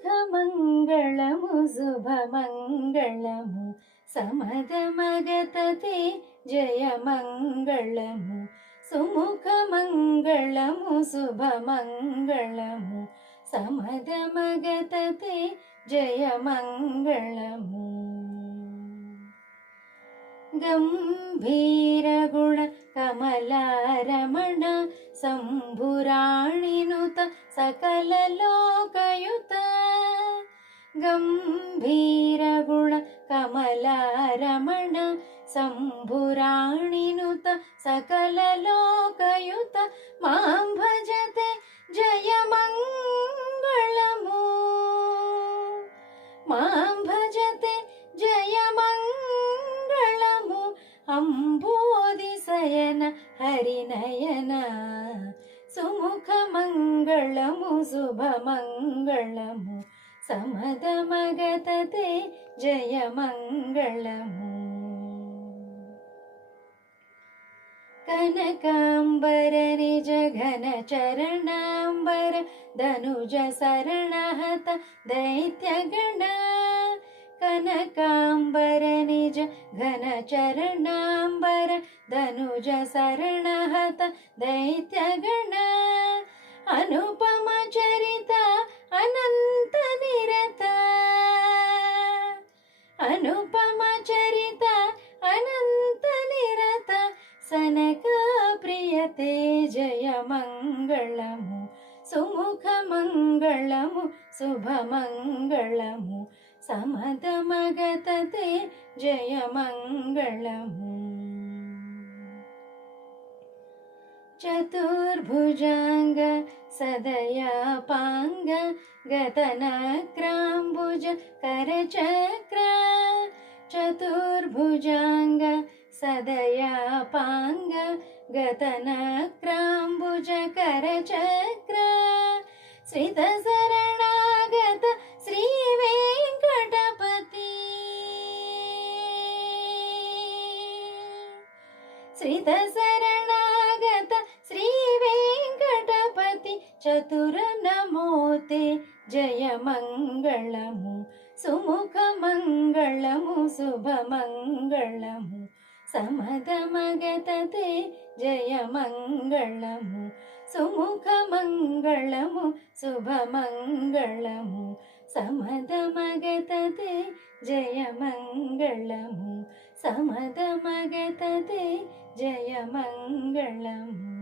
సుముఖమంగళము శుభమంగళము సమదమగతతే జయమంగళము సుముఖమంగళము శుభమంగళము సమదమగతతే జయమంగళము గంభీరగుణ కమలారమణ శంభురాణినుత సకల లోకయుత గంభీరగుణ కమలారమణ శంభురాణినుత సకల లోకయుత మాం భజతే జయమంగళము మాం భజతే జయమంగళము అంబోధి శయన హరినయన సుముఖమంగళము శుభమంగళము సమదమగతతే జయమంగళము కనకాంబర నిజ ఘన చరణాంబర ధనుజ శరణహత దైత్యగణ కనకాంబర నిజ ఘన చరణాంబర ధనుజ శరణహత దైత్యగణ అనుపమ చరిత అనంత నిరత అనుపమ చరిత అనంత నిరత సనక ప్రియతే జయమంగళము సుముఖమంగళము శుభమంగళము సమదమగతతే జయమంగళము చతుర్భుజాంగ సదయాపాంగ గతనక్రాంబుజ కరచక్ర చతుర్భుజాంగ సదయాపాంగ గతనక్రాంబుజ కరచక్ర శ్రిత శరణాగత శ్రీ వెంకటపతి శ్రిత శరణాగత శ్రీ వెంకటపతి చతుర నమోతే జయమంగళము సుముఖమంగళము శుభమంగళము సమదమగతతే జయమంగళము సుముఖమంగళము శుభమంగళము సమదమగతతే జయమంగళము సమదమగతతే జయమంగళము